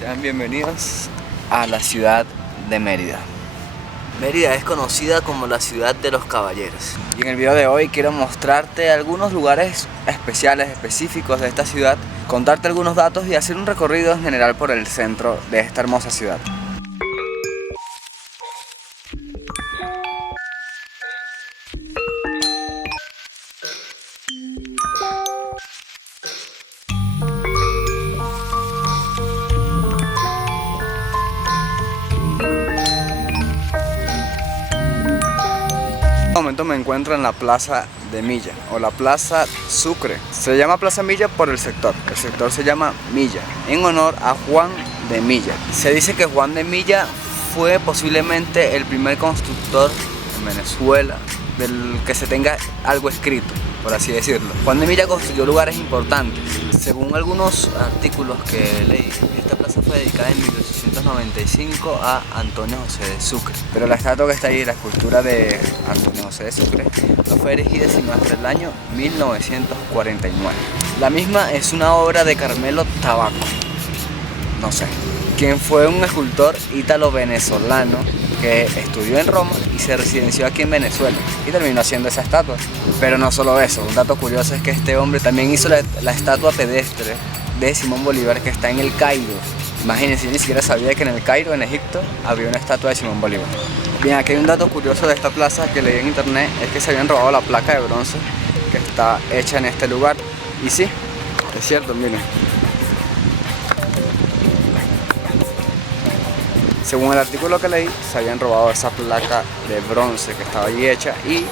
Sean bienvenidos a la ciudad de Mérida. Mérida es conocida como la ciudad de los caballeros. Y en el video de hoy quiero mostrarte algunos lugares especiales, específicos de esta ciudad, contarte algunos datos y hacer un recorrido en general por el centro de esta hermosa ciudad. En este momento me encuentro en la Plaza de Milla o la Plaza Sucre. Se llama Plaza Milla por el sector se llama Milla, en honor a Juan de Milla. Se dice que Juan de Milla fue posiblemente el primer constructor en Venezuela del que se tenga algo escrito, por así decirlo. Juan de Milla construyó lugares importantes. Según algunos artículos que leí, esta plaza fue dedicada en 1895 a Antonio José de Sucre. Pero la estatua que está ahí, la escultura de Antonio José de Sucre, no fue erigida sino hasta el año 1949. La misma es una obra de Carmelo Tabaco, no sé, quien fue un escultor ítalo-venezolano que estudió en Roma y se residenció aquí en Venezuela y terminó haciendo esa estatua. Pero no solo eso, un dato curioso es que este hombre también hizo la estatua pedestre de Simón Bolívar que está en el Cairo. Imagínense, yo ni siquiera sabía que en el Cairo, en Egipto, había una estatua de Simón Bolívar. Bien, aquí hay un dato curioso de esta plaza que leí en internet, es que se habían robado la placa de bronce que está hecha en este lugar. Y sí, es cierto, miren. Según el artículo que leí, se habían robado esa placa de bronce que estaba allí hecha y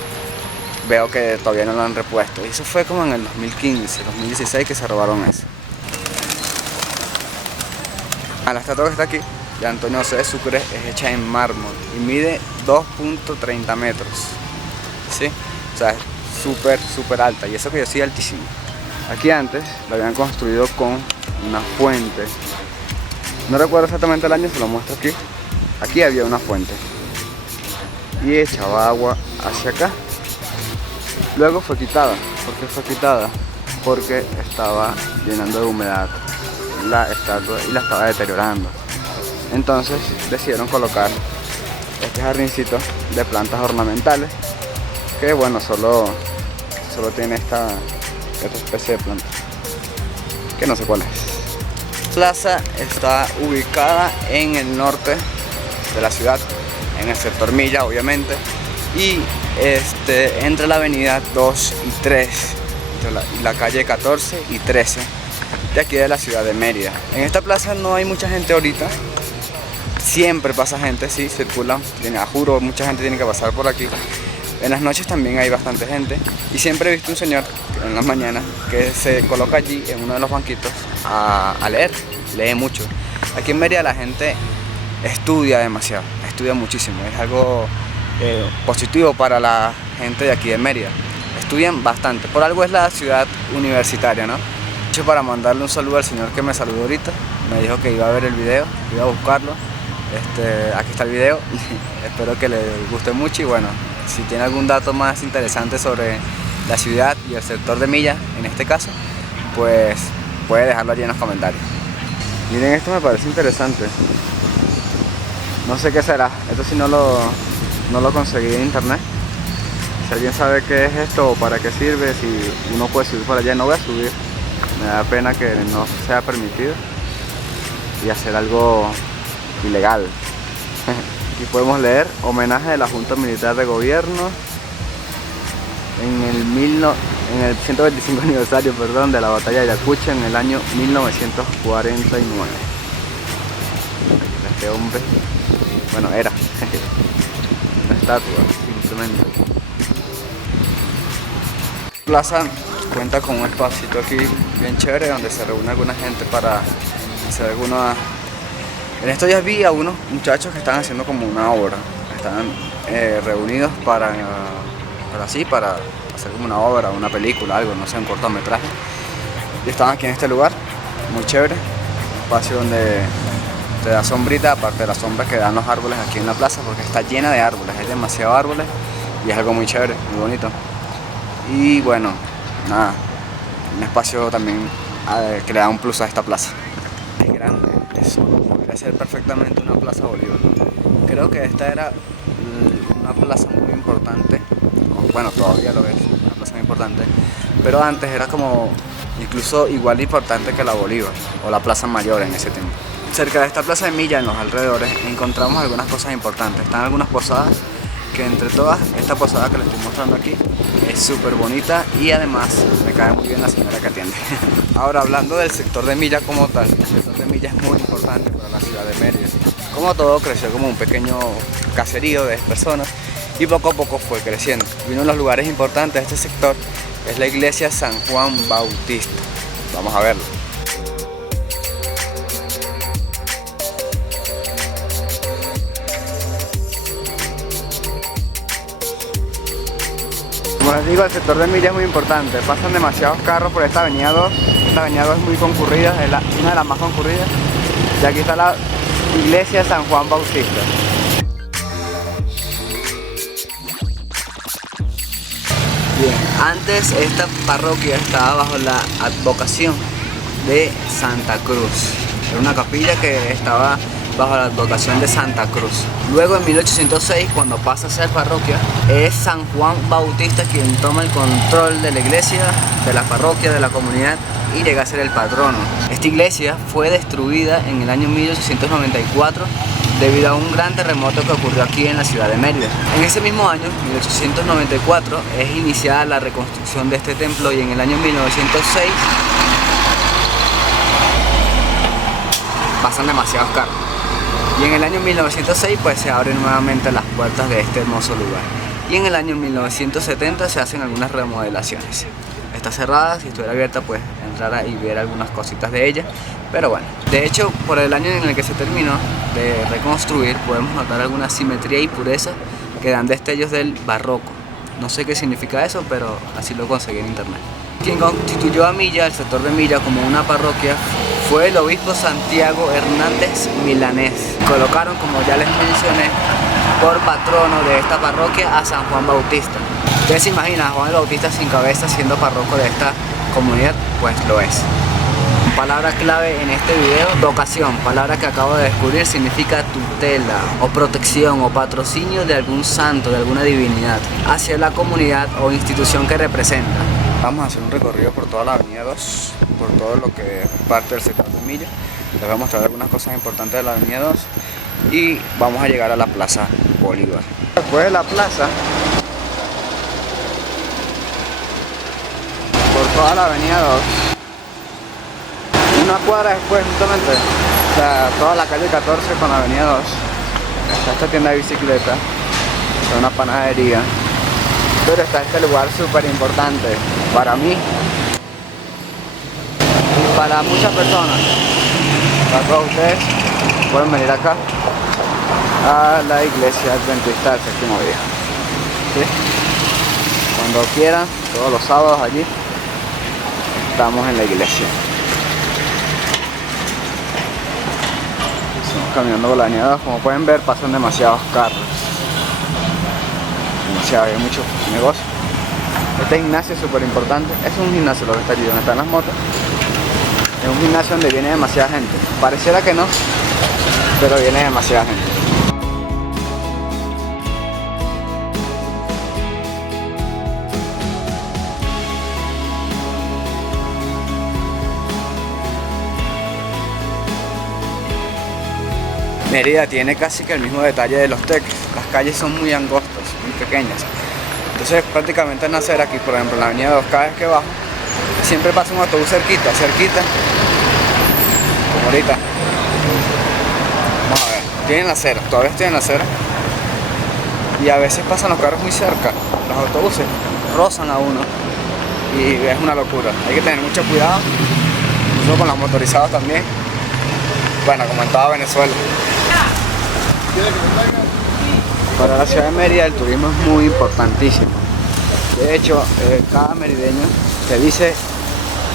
veo que todavía no la han repuesto. Y eso fue como en el 2015, 2016 que se robaron eso. La estatua que está aquí, de Antonio José de Sucre, es hecha en mármol y mide 2.30 metros. ¿Sí? O sea, es súper alta, y eso que yo soy altísimo. Aquí antes lo habían construido con una fuente. No recuerdo exactamente el año, se lo muestro aquí. Aquí había una fuente y echaba agua hacia acá. Luego fue quitada. ¿Por qué fue quitada? Porque estaba llenando de humedad la estatua y la estaba deteriorando. Entonces decidieron colocar este jardincito de plantas ornamentales que, bueno, solo tiene esta especie de planta que no sé cuál es. La plaza está ubicada en el norte de la ciudad, en el sector Milla, obviamente, y entre la avenida 2 y 3, entre la calle 14 y 13 de aquí de la ciudad de Mérida. En esta plaza no hay mucha gente ahorita, siempre pasa gente, sí, circulan, juro, mucha gente tiene que pasar por aquí. En las noches también hay bastante gente y siempre he visto un señor en las mañanas que se coloca allí en uno de los banquitos a leer, lee mucho. Aquí en Mérida la gente estudia demasiado, estudia muchísimo, es algo positivo para la gente de aquí de Mérida. Estudian bastante, por algo es la ciudad universitaria, ¿no? De hecho, para mandarle un saludo al señor que me saludó ahorita, me dijo que iba a ver el video, iba a buscarlo. Aquí está el video, espero que les guste mucho y bueno, si tiene algún dato más interesante sobre la ciudad y el sector de Milla, en este caso, pues puede dejarlo allí en los comentarios. Miren, esto me parece interesante. No sé qué será, esto sí no lo conseguí en internet. Si alguien sabe qué es esto o para qué sirve, si uno puede subir por allá, no voy a subir. Me da pena que no sea permitido y hacer algo ilegal. Aquí podemos leer: homenaje de la Junta Militar de Gobierno en el 125 aniversario, de la batalla de Ayacucho en el año 1949. Este hombre, bueno, era una estatua, simplemente. Plaza cuenta con un espacito aquí bien chévere donde se reúne alguna gente para hacer alguna. En estos días vi a unos muchachos que estaban haciendo como una obra, estaban reunidos para hacer como una obra, una película, algo, no sé, un cortometraje. Y estaban aquí en este lugar, muy chévere, un espacio donde te da sombrita, aparte de la sombra que dan los árboles aquí en la plaza, porque está llena de árboles, hay demasiados árboles y es algo muy chévere, muy bonito. Y bueno, nada, un espacio también que le da un plus a esta plaza. Es grande. Bolívares, podría ser perfectamente una Plaza Bolívar. Creo que esta era una plaza muy importante, o bueno, todavía lo es, una plaza muy importante, pero antes era como incluso igual de importante que la Bolívar o la Plaza Mayor en ese tiempo. Cerca de esta Plaza de Milla, en los alrededores, encontramos algunas cosas importantes. Están algunas posadas, que entre todas, esta posada que les estoy mostrando aquí es súper bonita y además me cae muy bien la señora que atiende. Ahora, hablando del sector de Milla como tal, el sector de Milla es muy importante para la ciudad de Mérida. Como todo, creció como un pequeño caserío de personas y poco a poco fue creciendo. Y uno de los lugares importantes de este sector es la iglesia San Juan Bautista. Vamos a verlo. Como les digo, el sector de Milla es muy importante, pasan demasiados carros por esta avenida 2. Esta avenida 2 es muy concurrida, es una de las más concurridas. Y aquí está la iglesia San Juan Bautista. Bien, antes esta parroquia estaba bajo la advocación de Santa Cruz. Era una capilla que estaba bajo la advocación de Santa Cruz. Luego en 1806, cuando pasa a ser parroquia, es San Juan Bautista quien toma el control de la iglesia, de la parroquia, de la comunidad y llega a ser el patrono. Esta iglesia fue destruida en el año 1894 debido a un gran terremoto que ocurrió aquí en la ciudad de Mérida. En ese mismo año, 1894, es iniciada la reconstrucción de este templo y en el año 1906 pasan demasiados carros. Y en el año 1906 pues se abren nuevamente las puertas de este hermoso lugar. Y en el año 1970 se hacen algunas remodelaciones. Está cerrada, si estuviera abierta pues entrar y ver algunas cositas de ella. Pero bueno, de hecho por el año en el que se terminó de reconstruir podemos notar alguna simetría y pureza que dan destellos del barroco. No sé qué significa eso, pero así lo conseguí en internet. Quien constituyó a Milla, el sector de Milla, como una parroquia fue el obispo Santiago Hernández Milanés. Colocaron, como ya les mencioné, por patrono de esta parroquia a San Juan Bautista. Ustedes se imaginan a Juan el Bautista sin cabeza siendo párroco de esta comunidad, pues lo es. Palabra clave en este video, vocación, palabra que acabo de descubrir, significa tutela o protección o patrocinio de algún santo, de alguna divinidad, hacia la comunidad o institución que representa. Vamos a hacer un recorrido por toda la avenida 2, por todo lo que es parte del sector de Milla. Les voy a mostrar algunas cosas importantes de la avenida 2 y vamos a llegar a la Plaza Bolívar. Después de la plaza, por toda la avenida 2, una cuadra después justamente, o sea, toda la calle 14 con la avenida 2, está esta tienda de bicicleta, está una panadería, pero está este lugar súper importante para mí y para muchas personas. Para todos ustedes pueden venir acá a la iglesia adventista del séptimo día, ¿sí? Cuando quieran, todos los sábados allí estamos en la iglesia. Estamos caminando por la avenida 2, como pueden ver pasan demasiados carros. Hay muchos negocios. Este gimnasio es súper importante. Es un gimnasio lo que está allí, donde están las motos. Es un gimnasio donde viene demasiada gente. Pareciera que no, pero viene demasiada gente. Mérida tiene casi que el mismo detalle de los teques. Las calles son muy angostas, muy pequeñas. Entonces prácticamente al nacer aquí, por ejemplo en la avenida 2, cada vez que bajo, siempre pasa un autobús cerquita, como ahorita. Vamos a ver, tienen la acera, todavía estoy en la acera. Y a veces pasan los carros muy cerca, los autobuses rozan a uno y es una locura. Hay que tener mucho cuidado, incluso con los motorizados también. Bueno, como en toda Venezuela. Para la ciudad de Mérida el turismo es muy importantísimo. De hecho, cada merideño te dice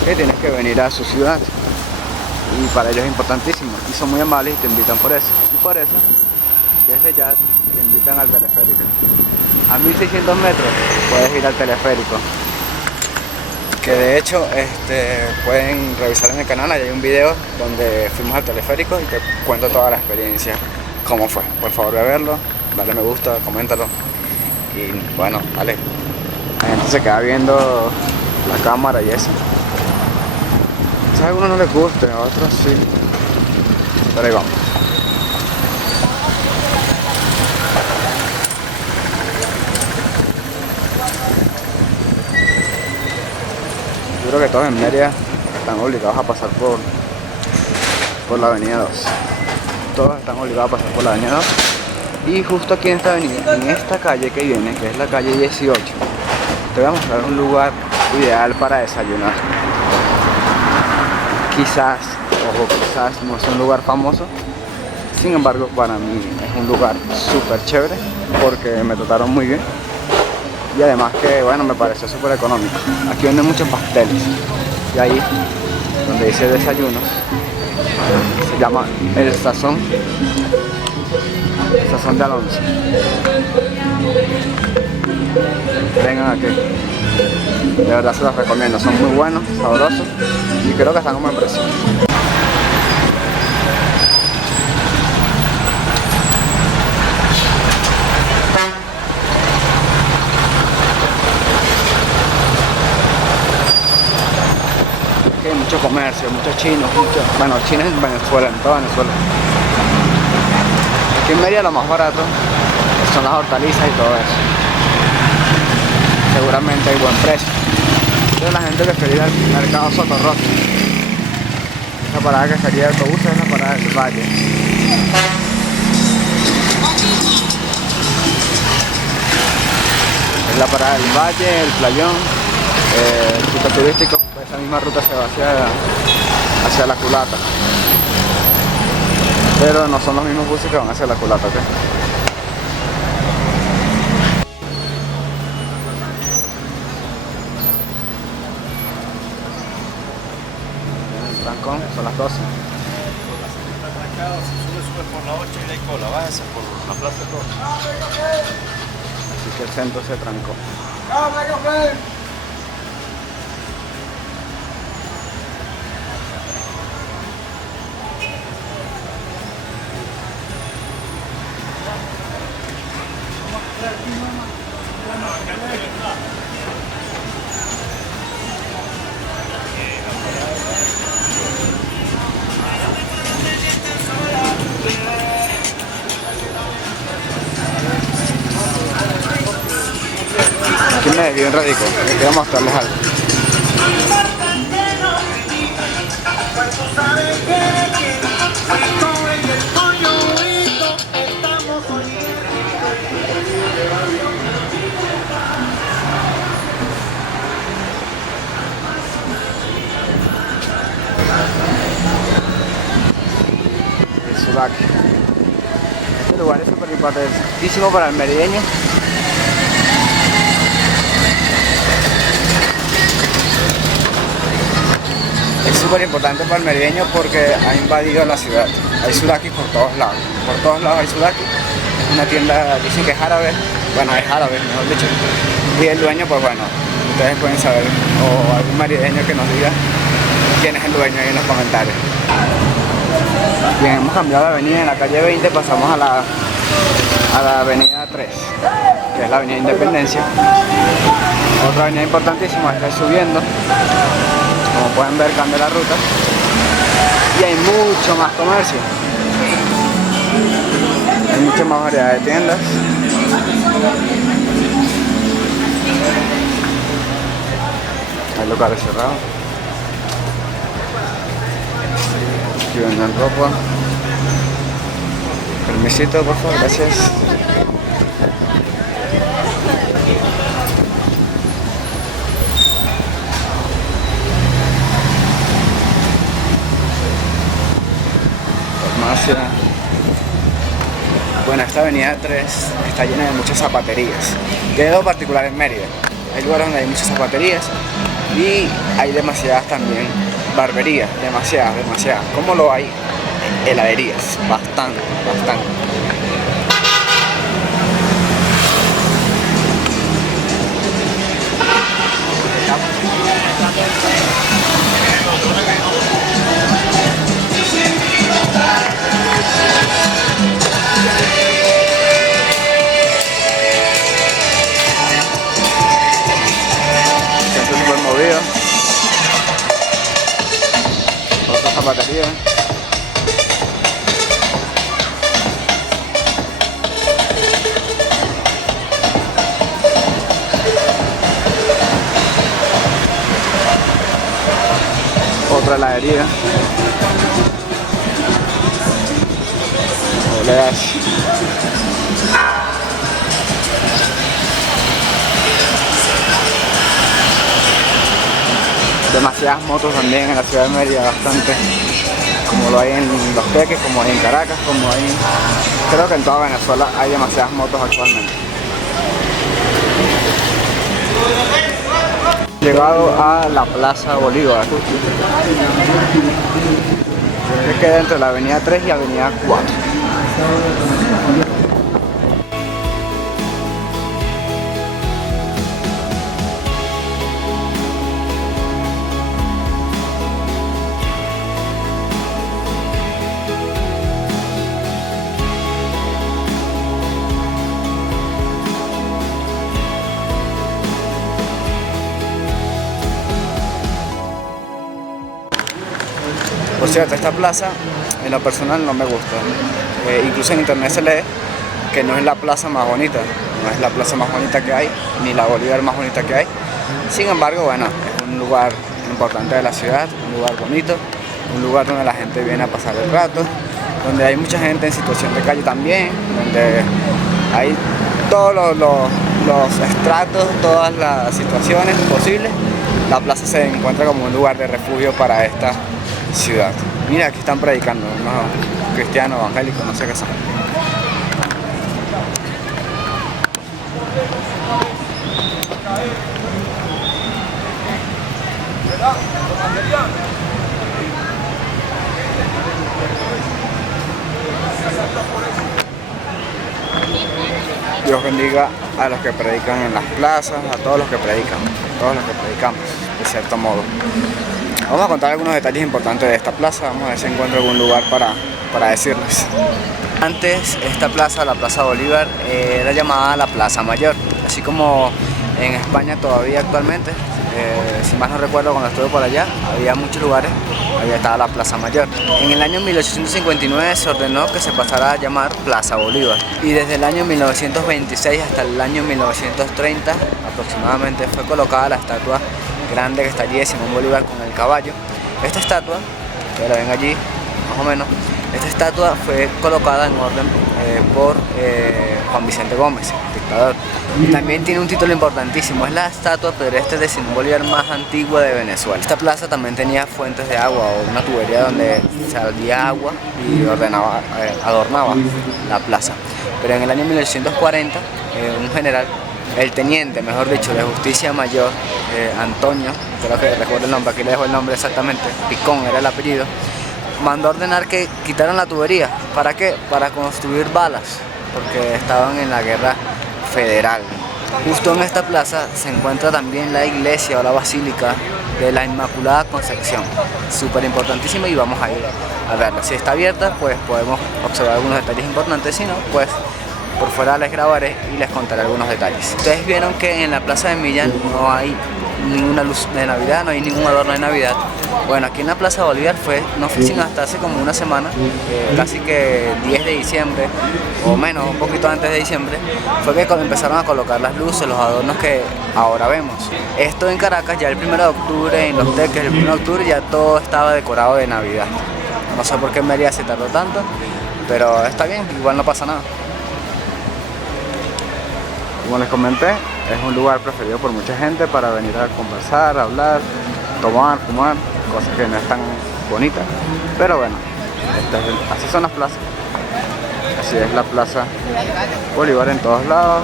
que tienes que venir a su ciudad. Y para ellos es importantísimo. Y son muy amables y te invitan por eso. Y por eso, desde ya te invitan al teleférico. A 1600 metros puedes ir al teleférico. Que de hecho pueden revisar en el canal, ahí hay un video donde fuimos al teleférico y te cuento toda la experiencia, cómo fue. Por favor, ve a verlo, dale me gusta, coméntalo y bueno, dale. La gente se queda viendo la cámara y eso. Quizás a algunos no les guste, a otros sí, pero ahí vamos. Yo creo que todos en Mérida están obligados a pasar por la avenida 2. Todos están obligados a pasar por la avenida 2. Y justo aquí en esta avenida, en esta calle que viene, que es la calle 18, te voy a mostrar un lugar ideal para desayunar. Quizás, ojo, quizás no es un lugar famoso, sin embargo para mí es un lugar súper chévere porque me trataron muy bien. Y además que, bueno, me pareció súper económico. Aquí venden muchos pasteles. Y ahí, donde dice desayunos, se llama El Sazón. El Sazón de Alonso. Vengan aquí. De verdad se los recomiendo. Son muy buenos, sabrosos. Y creo que están a un buen precio. Hay mucho comercio, muchos chinos, bueno, chinos en Venezuela, en toda Venezuela. Aquí en Mérida lo más barato son las hortalizas y todo eso. Seguramente hay buen precio. Entonces la gente prefiere ir al mercado Sotorroco. Esa parada que sería de autobús es la parada del Valle. Es la parada del Valle, el Playón, el sitio turístico. Esa misma ruta se va hacia la culata, pero no son los mismos buses que van hacia la culata, ¿ok? El trancón, son las 12. Sube por la 8 y la cola, váyase por la plaza de todos. Así que el centro se trancó. Aquí me desvío un ratico, quiero mostrarles algo. El Sudaki. Este lugar es súper importantísimo para el merideño. Es súper importante para el merideño porque ha invadido la ciudad. Hay sudakis por todos lados. Por todos lados hay sudaki. Es una tienda, dicen que es árabe. Bueno, es árabe, mejor dicho. Y el dueño, pues bueno, ustedes pueden saber, o algún merideño que nos diga quién es el dueño ahí en los comentarios. Bien, hemos cambiado de avenida. En la calle 20 pasamos a la avenida 3, que es la avenida Independencia. Otra avenida importantísima, está subiendo. Como pueden ver, cambia la ruta y hay mucho más comercio, hay mucha más variedad de tiendas. Hay locales cerrados. Aquí venden ropa. Permisito, por favor, gracias. Bueno, esta avenida 3 está llena de muchas zapaterías. Tiene algo particular en Mérida. Hay lugares donde hay muchas zapaterías y hay demasiadas también barberías, demasiadas. Como lo hay heladerías, bastante. Centro súper movido. Otra zapatería. Otra heladería. Oleas. Demasiadas motos también en la ciudad de Mérida, bastante, como lo hay en Los Teques, como hay en Caracas, como hay, creo que en toda Venezuela hay demasiadas motos actualmente. Llegado a la Plaza Bolívar, que queda entre la avenida 3 y avenida 4. Por cierto, esta plaza en lo personal no me gusta. Incluso en internet se lee que no es la plaza más bonita, no es la plaza más bonita que hay, ni la Bolívar más bonita que hay. Sin embargo, bueno, es un lugar importante de la ciudad, un lugar bonito, un lugar donde la gente viene a pasar el rato, donde hay mucha gente en situación de calle también, donde hay todos los estratos, todas las situaciones posibles. La plaza se encuentra como un lugar de refugio para esta ciudad. Mira, aquí están predicando, unos cristianos evangélicos, no sé qué son. Dios bendiga a los que predican en las plazas, a todos los que predican, a todos los que predicamos, de cierto modo. Vamos a contar algunos detalles importantes de esta plaza, vamos a ver si encuentro algún lugar para decirles. Antes esta plaza, la Plaza Bolívar, era llamada la Plaza Mayor, así como en España todavía actualmente, si más no recuerdo cuando estuve por allá, había muchos lugares, había estaba la Plaza Mayor. En el año 1859 se ordenó que se pasara a llamar Plaza Bolívar y desde el año 1926 hasta el año 1930 aproximadamente fue colocada la estatua grande que está allí de Simón Bolívar con el caballo. Esta estatua, que la ven allí más o menos, esta estatua fue colocada en orden por Juan Vicente Gómez, dictador. También tiene un título importantísimo, es la estatua pedestre de Simón Bolívar más antigua de Venezuela. Esta plaza también tenía fuentes de agua o una tubería donde salía agua y adornaba la plaza. Pero en el año 1840, un general, el teniente, mejor dicho, de Justicia Mayor, Antonio, creo que recuerdo el nombre, aquí le dejo el nombre exactamente, Picón era el apellido, mandó ordenar que quitaran la tubería. ¿Para qué? Para construir balas, porque estaban en la guerra federal. Justo en esta plaza se encuentra también la iglesia o la basílica de la Inmaculada Concepción, súper importantísima, y vamos a ir a verla. Si está abierta, pues podemos observar algunos detalles importantes, si no, pues por fuera les grabaré y les contaré algunos detalles. Ustedes vieron que en la Plaza de Millán no hay ninguna luz de Navidad, no hay ningún adorno de Navidad. Bueno, aquí en la Plaza Bolívar no fue sino hasta hace como una semana, casi que 10 de diciembre o menos, un poquito antes de diciembre, fue que empezaron a colocar las luces, los adornos que ahora vemos. Esto en Caracas ya el 1 de octubre, en Los Teques el 1 de octubre ya todo estaba decorado de Navidad. No sé por qué en Mérida se tardó tanto, pero está bien, igual no pasa nada. Como les comenté, es un lugar preferido por mucha gente para venir a conversar, hablar, tomar, fumar, cosas que no están bonitas. Pero bueno, así son las plazas. Así es la Plaza Bolívar en todos lados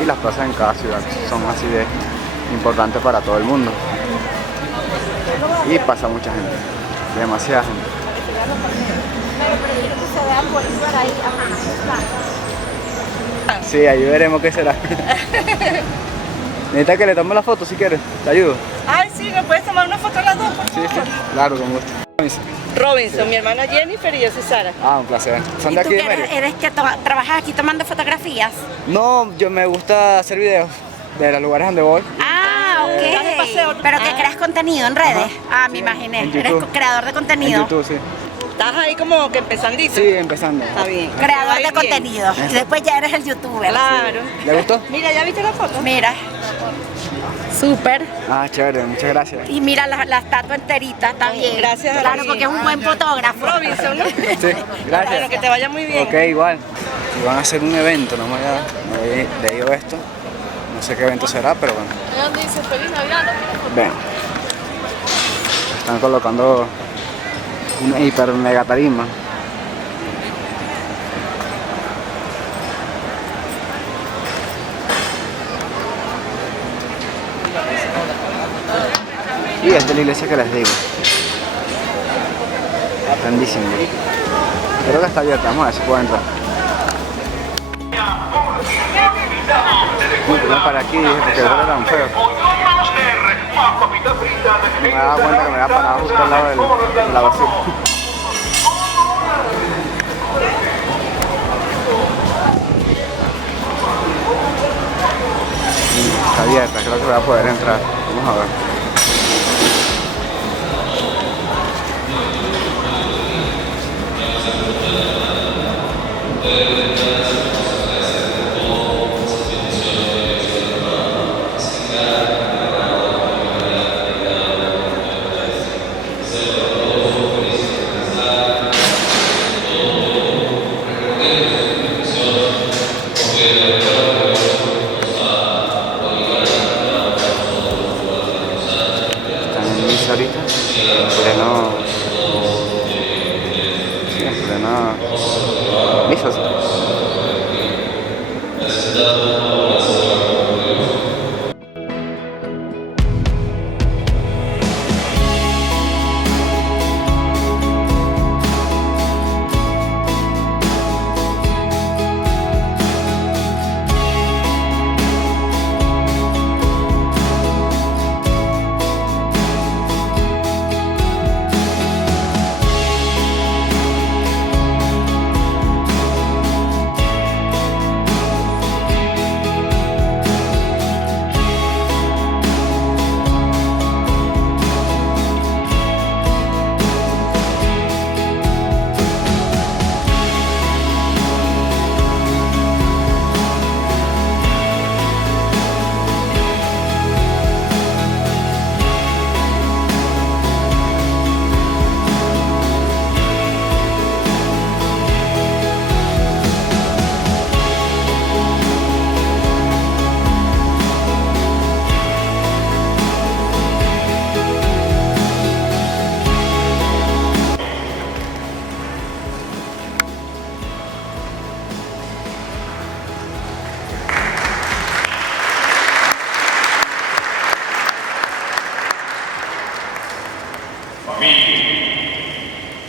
y las plazas en cada ciudad son así de importantes para todo el mundo. Y pasa mucha gente, demasiada gente. Sí, ahí veremos qué será. Necesita que le tome la foto si quieres, te ayudo. Ay, sí, ¿me puedes tomar una foto a las dos, por Sí, favor? sí, claro, con gusto. Robinson, mi hermana Jennifer y yo soy Sara. Ah, un placer. ¿Son ¿Y de tú aquí de que Mérida? eres que trabajas aquí tomando fotografías? No, yo me gusta hacer videos de los lugares donde voy. Ah, ¿Estás de paseo? ok. ¿Pero que Ah. creas contenido en redes? Ajá. Ah, me imaginé. en Eres YouTube. creador de En contenido. YouTube, sí. Estás ahí como que empezandito. Sí, empezando. Está bien. Creador Va a de ir bien. contenido. Y después ya eres el youtuber. Claro. ¿Le gustó? Mira, ¿ya viste la foto? Mira. Súper. Ah, chévere, muchas gracias. Y mira la estatua enterita, está bien. Gracias a Claro, ti. porque es un buen fotógrafo. Robinson, ¿no? Sí, Bueno, gracias. que te vaya muy bien. Ok, igual. Si van a hacer un evento, no me había leído esto. No sé qué evento será, pero bueno. ¿Dónde dice Feliz Navidad? Ven. Están colocando una hiper mega tarima. Y esta es la iglesia que les digo. Grandísimo. Creo que está abierta, vamos a ver si puedo entrar. No, para aquí, porque era tan feo. Me daba cuenta que me había parado justo al lado de la basura. Está abierta, creo que voy a poder entrar. Vamos a ver. Están en misa ahorita, en pleno... Sí, en plena misa, sí.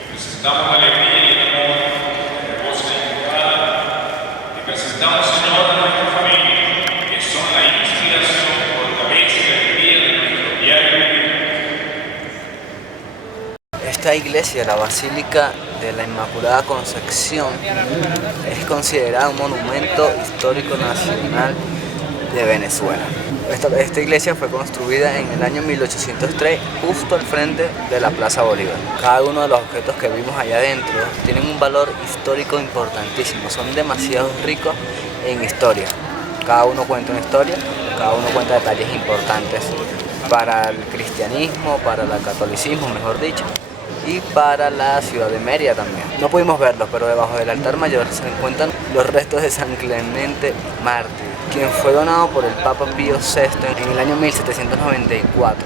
Presentamos la alegría y el amor que reposa en tu alma. Te presentamos, Señor, a nuestra familia, que son la inspiración, fortaleza y alegría de nuestro diario vivir. Esta iglesia, la Basílica de la Inmaculada Concepción, es considerada un monumento histórico nacional de Venezuela. Esta iglesia fue construida en el año 1803, justo al frente de la Plaza Bolívar. Cada uno de los objetos que vimos allá adentro tienen un valor histórico importantísimo, son demasiado ricos en historia. Cada uno cuenta una historia, cada uno cuenta detalles importantes para el cristianismo, para el catolicismo, mejor dicho, y para la ciudad de Mérida también. No pudimos verlos, pero debajo del altar mayor se encuentran los restos de San Clemente Mártir, quien fue donado por el Papa Pío VI en el año 1794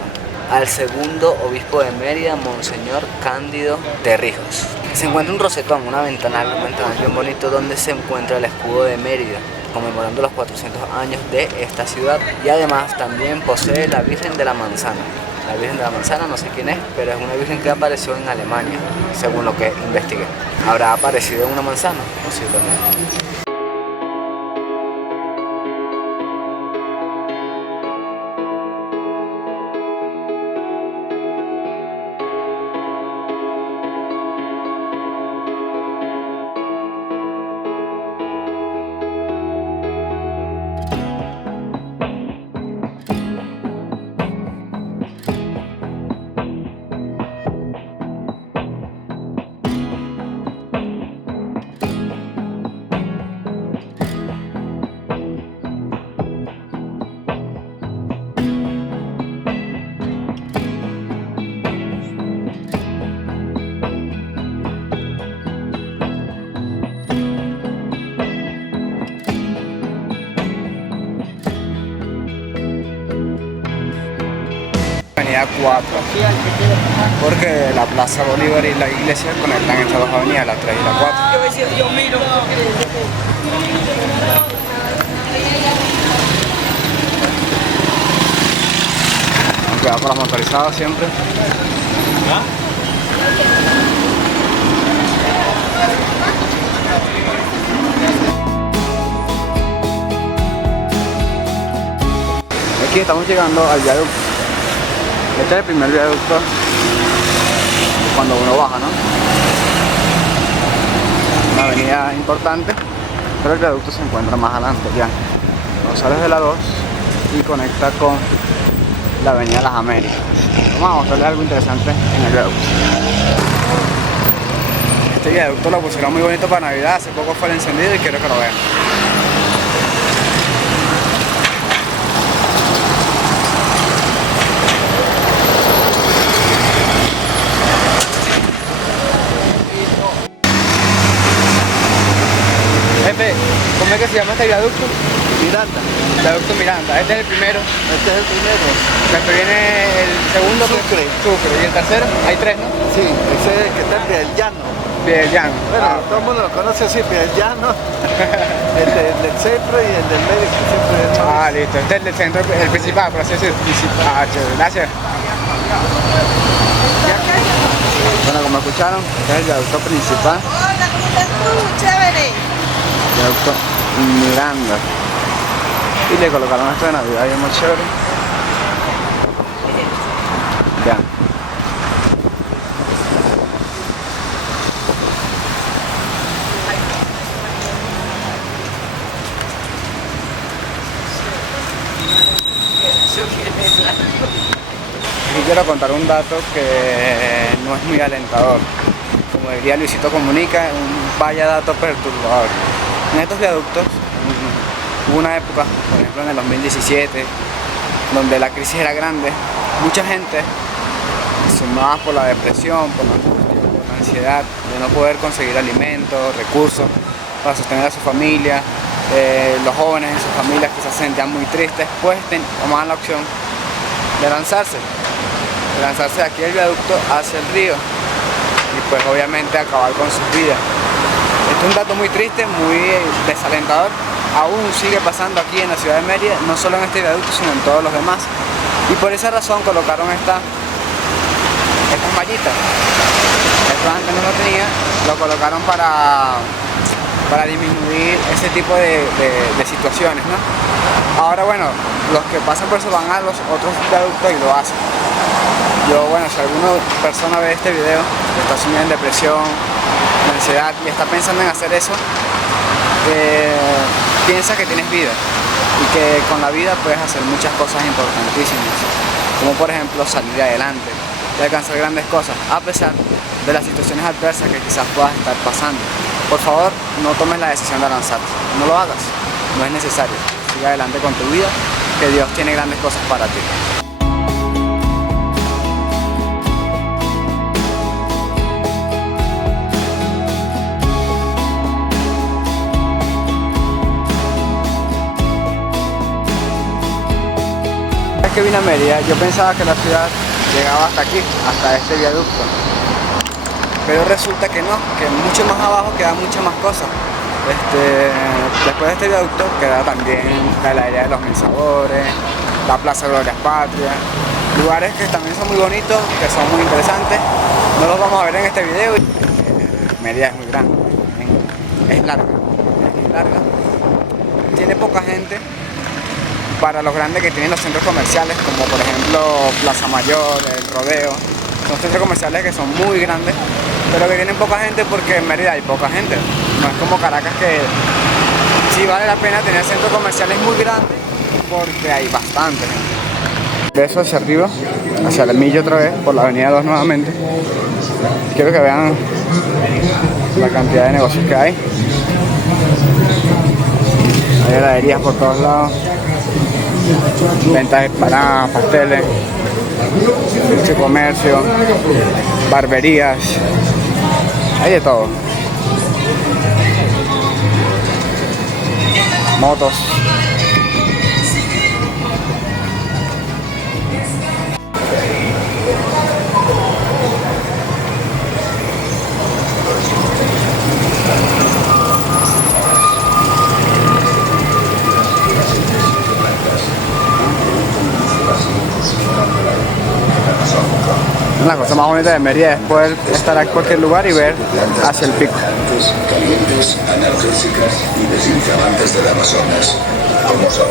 al segundo obispo de Mérida, Monseñor Cándido Terrijos. Se encuentra un rosetón, un ventanal bien bonito, donde se encuentra el escudo de Mérida, conmemorando los 400 años de esta ciudad, y además también posee la Virgen de la Manzana. La Virgen de la Manzana, no sé quién es, pero es una virgen que apareció en Alemania, según lo que investigué. ¿Habrá aparecido en una manzana? Posiblemente. 4, porque la Plaza Bolívar y la iglesia conectan estas dos avenidas, la 3 y la 4. Cuidado con las motorizadas siempre. Aquí estamos llegando al viaducto. Este es el primer viaducto cuando uno baja, ¿no? Una avenida importante, pero el viaducto se encuentra más adelante ya. Cuando sales de la 2 y conecta con la avenida Las Américas. Vamos a mostrarles algo interesante en el viaducto. Este viaducto lo pusieron muy bonito para Navidad, hace poco fue el encendido y quiero que lo vean. Jefe, ¿cómo es que se llama este viaducto? Miranda. Viaducto Miranda, este es el primero. Este es el primero. Después viene el segundo, Sucre. Sucre. Y el tercero, hay 3, ¿no? Sí, ese es el que está en Piedellano. Piedellano. Bueno, todo el mundo lo conoce así, Piedellano. El del centro y el del medio que siempre es más. Ah, listo. Este es el del centro, el principal, por así decirlo. Ah, chévere. Gracias. Bueno, como escucharon, este es el viaducto principal. Hola, ¿cómo estás tú? Chévere. Viaducto Miranda. Y le colocaron esto de Navidad y es muy chévere. Vean. Aquí quiero contar un dato que no es muy alentador. Como diría Luisito Comunica, un vaya dato perturbador. En estos viaductos hubo una época, por ejemplo en el 2017, donde la crisis era grande. Mucha gente, sumada por la depresión, por la angustia, por la ansiedad de no poder conseguir alimentos, recursos para sostener a su familia, los jóvenes en sus familias quizás se sentían muy tristes, pues tomaban la opción de lanzarse de aquí del viaducto hacia el río y pues obviamente acabar con sus vidas. Esto es un dato muy triste, muy desalentador. Aún sigue pasando aquí en la ciudad de Mérida, no solo en este viaducto, sino en todos los demás. Y por esa razón colocaron estas mallitas. Esto antes no lo tenía, lo colocaron para disminuir ese tipo de situaciones, ¿no? Ahora, bueno, los que pasan por eso van a los otros viaductos y lo hacen. Yo, bueno, si alguna persona ve este video, está sumida en depresión, en ansiedad y está pensando en hacer eso, piensa que tienes vida y que con la vida puedes hacer muchas cosas importantísimas, como por ejemplo salir adelante y alcanzar grandes cosas, a pesar de las situaciones adversas que quizás puedas estar pasando. Por favor, no tomes la decisión de lanzarte, no lo hagas, no es necesario. Sigue adelante con tu vida, que Dios tiene grandes cosas para ti. Que vine a Mérida, yo pensaba que la ciudad llegaba hasta aquí, hasta este viaducto, pero resulta que no, que mucho más abajo quedan muchas más cosas. Después de este viaducto queda también la heladería de los Mil Sabores, la Plaza Glorias Patria, lugares que también son muy bonitos, que son muy interesantes. No los vamos a ver en este video. Mérida es muy grande, es larga, tiene poca gente para los grandes que tienen los centros comerciales, como por ejemplo Plaza Mayor, el Rodeo. Son centros comerciales que son muy grandes, pero que tienen poca gente porque en Mérida hay poca gente. No es como Caracas, que sí vale la pena tener centros comerciales muy grandes porque hay bastante gente. De eso hacia arriba, hacia el Millo otra vez, por la avenida 2 nuevamente. Quiero que vean la cantidad de negocios que hay. Hay heladerías por todos lados, ventas de empanadas, pasteles, mucho comercio, barberías, hay de todo. Motos. Lo más bonito de Mérida es poder estar en cualquier lugar y ver hacia el pico. Calientes, analgésicas y desinflamantes del Amazonas. Como son.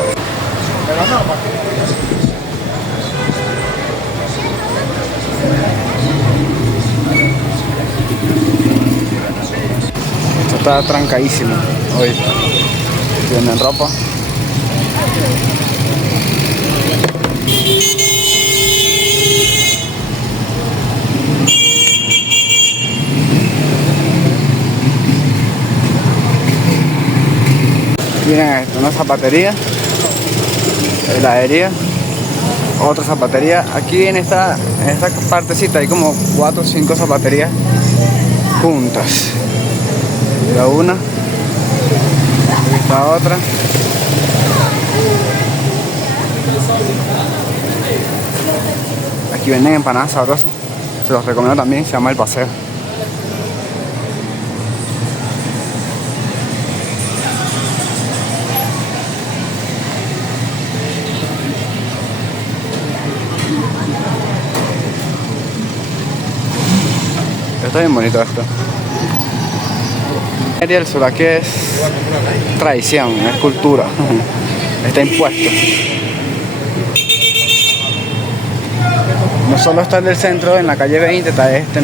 Esto está trancadísimo hoy. Tienen ropa. Miren esto, una zapatería, heladería, otra zapatería. Aquí en esta partecita hay como 4 o 5 zapaterías juntas. La una, aquí está otra. Aquí venden empanadas sabrosas, se los recomiendo también, se llama El Paseo. Está bien bonito esto. El Suraquí es tradición, es cultura, está impuesto. No solo está el del centro, en la calle 20, está este,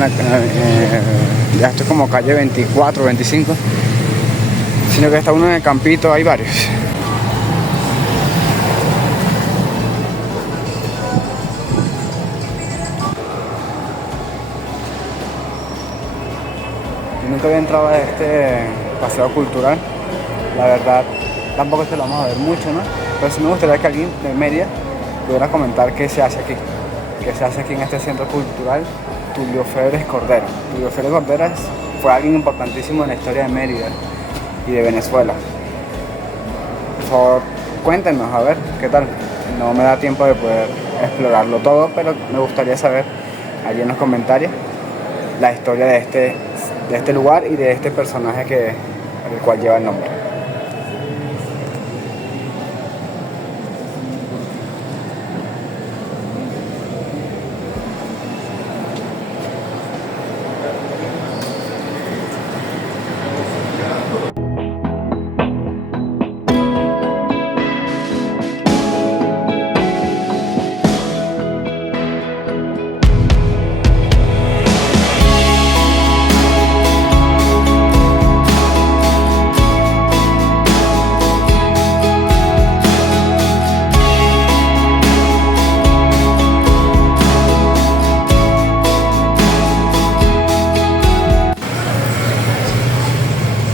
ya esto es como calle 24, 25, sino que está uno en el Campito, hay varios. Nunca había entrado a este paseo cultural, la verdad tampoco se lo vamos a ver mucho, ¿no? Pero sí me gustaría que alguien de Mérida pudiera comentar qué se hace aquí en este centro cultural Tulio Febres Cordero. Tulio Febres Cordero fue alguien importantísimo en la historia de Mérida y de Venezuela. Por favor, cuéntenos, a ver, ¿qué tal? No me da tiempo de poder explorarlo todo, pero me gustaría saber allí en los comentarios la historia de este lugar y de este personaje el cual lleva el nombre.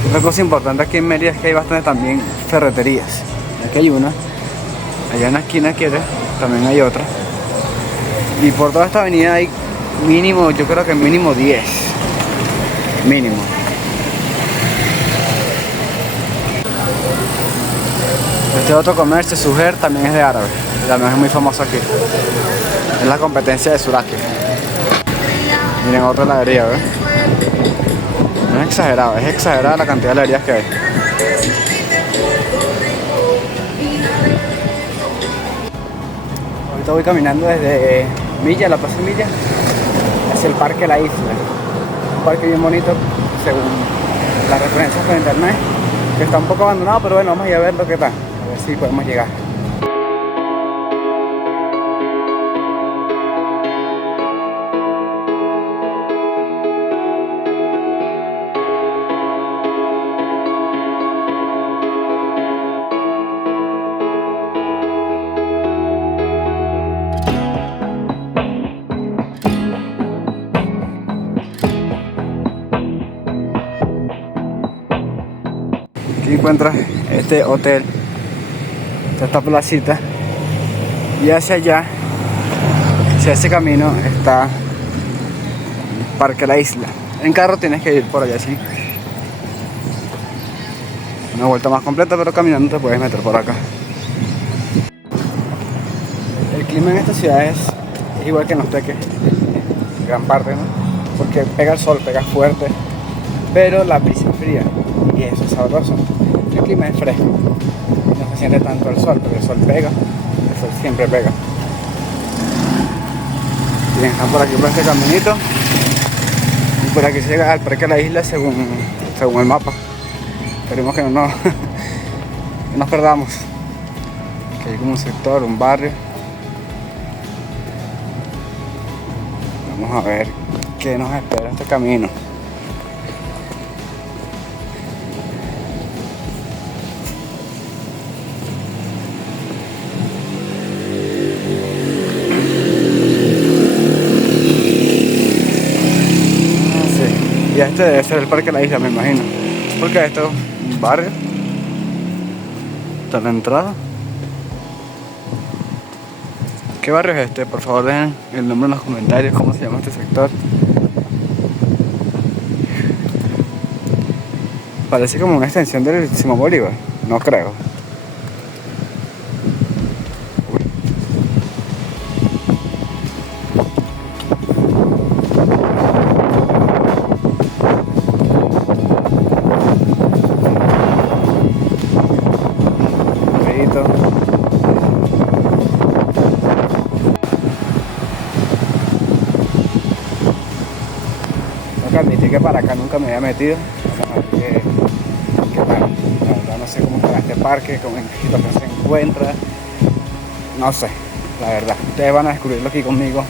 Otra cosa importante aquí en Mérida es que hay bastante también ferreterías. Aquí hay una, allá en la esquina también hay otra. Y por toda esta avenida hay mínimo, yo creo que mínimo 10. Mínimo. Este otro comercio, Sujer, también es de árabe. También es muy famoso aquí. Es la competencia de Suraquí. Miren, otra heladería, ¿ves? No es exagerada la cantidad de heladerías que hay. Ahorita voy caminando desde Milla, la Plaza Milla, hacia el Parque La Isla. Un parque bien bonito, según las referencias por internet, que está un poco abandonado, pero bueno, vamos a ir a ver lo que está, a ver si podemos llegar. Aquí encuentras este hotel, esta placita, y hacia allá, hacia ese camino, está Parque La Isla. En carro tienes que ir por allá, sí. Una vuelta más completa, pero caminando te puedes meter por acá. El clima en esta ciudad es igual que en Los Teques, gran parte, ¿no? Porque pega el sol, pega fuerte, pero la brisa es fría y eso es sabroso. El clima es fresco, no se siente tanto el sol, pero el sol pega, el sol siempre pega. Bien, están por aquí por este caminito. Y por aquí se llega al Parque de la Isla según el mapa. Esperemos que no nos perdamos. Aquí hay como un sector, un barrio. Vamos a ver qué nos espera este camino. Y este debe ser el Parque de la Isla, me imagino. Porque esto es un barrio. Está la entrada. ¿Qué barrio es este? Por favor dejen el nombre en los comentarios. ¿Cómo se llama este sector? Parece como una extensión del Simón Bolívar. No creo. Tengo que admitir que para acá nunca me había metido. Vamos a ver qué tal. La verdad no sé cómo está este parque, cómo en qué situación se encuentra. No sé, la verdad. Ustedes van a descubrirlo aquí conmigo.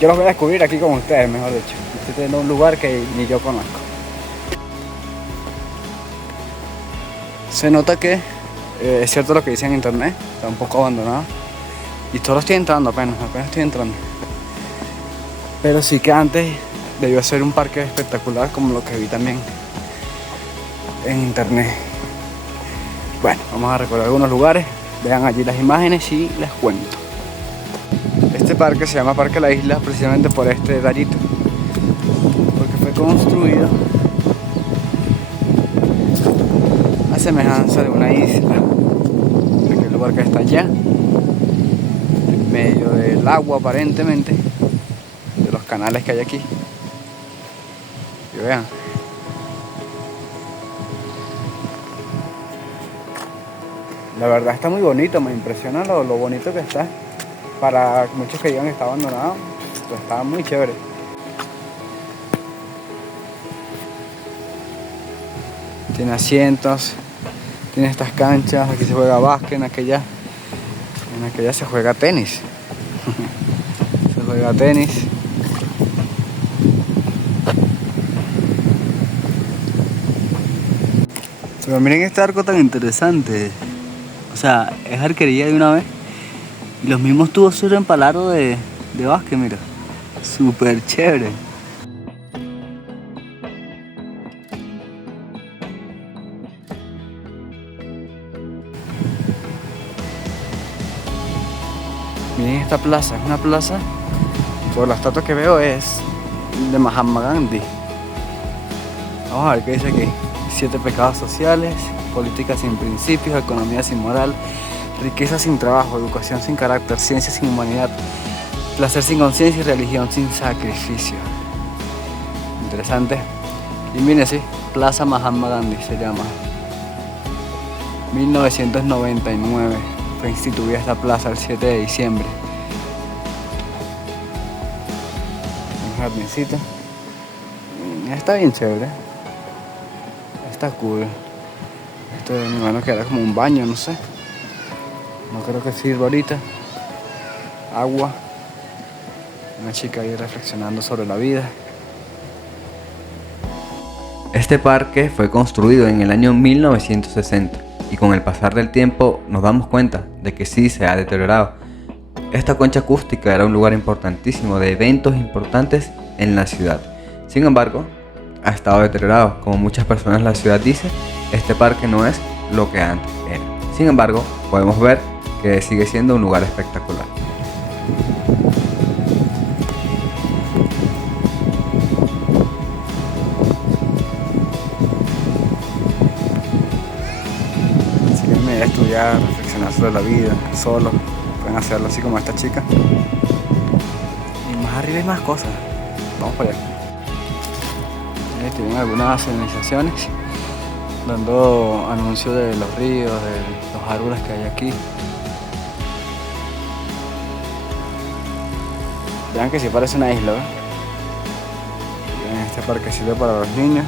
Yo los voy a descubrir aquí con ustedes, mejor dicho. Estoy teniendo un lugar que ni yo conozco. Se nota que es cierto lo que dice en internet, está un poco abandonado. Y solo estoy entrando apenas estoy entrando. Pero sí que antes debió ser un parque espectacular como lo que vi también en internet. Bueno, vamos a recorrer algunos lugares, vean allí las imágenes y les cuento. Este parque se llama Parque La Isla precisamente por este detallito, porque fue construido a semejanza de una isla. Aquel lugar que está allá, en medio del agua aparentemente, de los canales que hay aquí. Y vean. La verdad está muy bonito, me impresiona lo bonito que está. Para muchos que digan que está abandonado, pues está muy chévere. Tiene asientos, tiene estas canchas, aquí se juega básquet, en aquella se juega tenis. Se juega tenis. Pero miren este arco tan interesante. O sea, es arquería de una vez. Y los mismos tubos sirven para el aro de básquet, mira. Súper chévere. Miren esta plaza, es una plaza, por la estatua que veo es de Mahatma Gandhi. Vamos a ver qué dice aquí. 7 pecados sociales, política sin principios, economía sin moral, riqueza sin trabajo, educación sin carácter, ciencia sin humanidad, placer sin conciencia y religión sin sacrificio. Interesante. Y miren, sí, Plaza Mahatma Gandhi se llama. 1999 fue instituida esta plaza el 7 de diciembre. Un jardincito. Está bien chévere. Está cool. Esto de mi mano que era como un baño, no sé. No creo que sirva ahorita. Agua. Una chica ahí reflexionando sobre la vida. Este parque fue construido en el año 1960 y con el pasar del tiempo nos damos cuenta de que sí se ha deteriorado. Esta concha acústica era un lugar importantísimo de eventos importantes en la ciudad. Sin embargo, ha estado deteriorado. Como muchas personas en la ciudad dicen, este parque no es lo que antes era. Sin embargo, podemos ver que sigue siendo un lugar espectacular. Si quieren venir a estudiar, reflexionar sobre la vida, solo, pueden hacerlo así como esta chica. Y más arriba hay más cosas. Vamos para allá. Tienen algunas señalizaciones dando anuncios de los ríos, de los árboles que hay aquí. Vean que sí parece una isla, ¿ves? En este parquecito para los niños.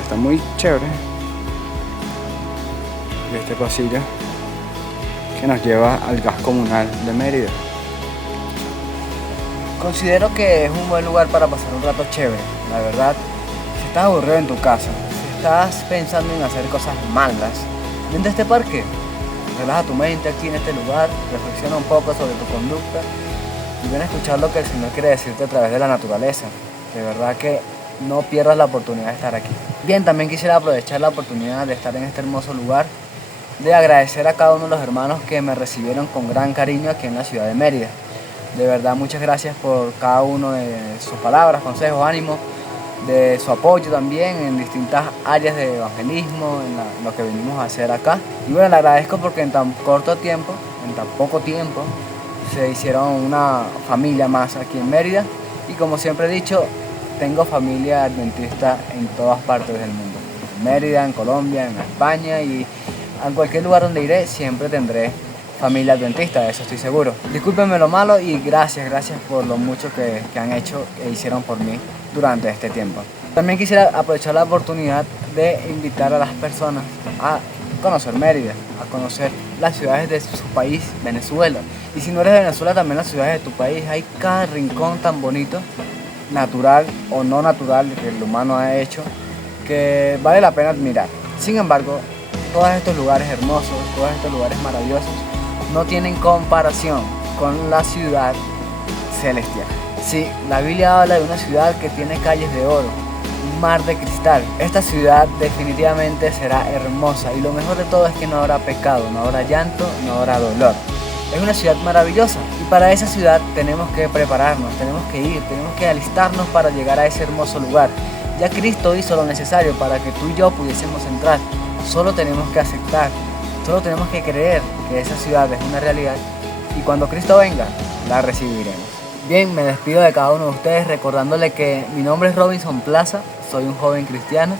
Está muy chévere. Y este pasillo que nos lleva al gas comunal de Mérida. Considero que es un buen lugar para pasar un rato chévere, la verdad. Si estás aburrido en tu casa, si estás pensando en hacer cosas malas, vente a este parque. Relaja tu mente aquí en este lugar, reflexiona un poco sobre tu conducta y ven a escuchar lo que el Señor quiere decirte a través de la naturaleza. De verdad que no pierdas la oportunidad de estar aquí. Bien, también quisiera aprovechar la oportunidad de estar en este hermoso lugar, de agradecer a cada uno de los hermanos que me recibieron con gran cariño aquí en la ciudad de Mérida. De verdad, muchas gracias por cada uno de sus palabras, consejos, ánimos, de su apoyo también en distintas áreas de evangelismo, en lo que venimos a hacer acá. Y bueno, le agradezco porque en tan corto tiempo, en tan poco tiempo, se hicieron una familia más aquí en Mérida. Y como siempre he dicho, tengo familia adventista en todas partes del mundo. En Mérida, en Colombia, en España y en cualquier lugar donde iré, siempre tendré familia adventista, de eso estoy seguro. Discúlpenme lo malo y gracias por lo mucho que han hecho e hicieron por mí durante este tiempo. También quisiera aprovechar la oportunidad de invitar a las personas a conocer Mérida, a conocer las ciudades de su país, Venezuela. Y si no eres de Venezuela, también las ciudades de tu país. Hay cada rincón tan bonito, natural o no natural, que el humano ha hecho, que vale la pena admirar. Sin embargo, todos estos lugares hermosos, todos estos lugares maravillosos, no tienen comparación con la ciudad celestial. Sí, la Biblia habla de una ciudad que tiene calles de oro, un mar de cristal. Esta ciudad definitivamente será hermosa y lo mejor de todo es que no habrá pecado, no habrá llanto, no habrá dolor. Es una ciudad maravillosa y para esa ciudad tenemos que prepararnos, tenemos que ir, tenemos que alistarnos para llegar a ese hermoso lugar. Ya Cristo hizo lo necesario para que tú y yo pudiésemos entrar. Solo tenemos que aceptar, solo tenemos que creer que esa ciudad es una realidad y cuando Cristo venga, la recibiremos. Bien, me despido de cada uno de ustedes recordándole que mi nombre es Robinson Plaza, soy un joven cristiano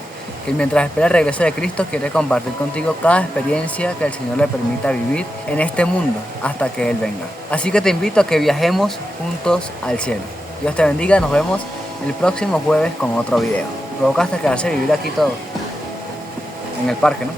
que mientras espera el regreso de Cristo quiere compartir contigo cada experiencia que el Señor le permita vivir en este mundo hasta que Él venga. Así que te invito a que viajemos juntos al cielo. Dios te bendiga, nos vemos el próximo jueves con otro video. Provocaste quedarse a vivir aquí todo, en el parque, ¿no?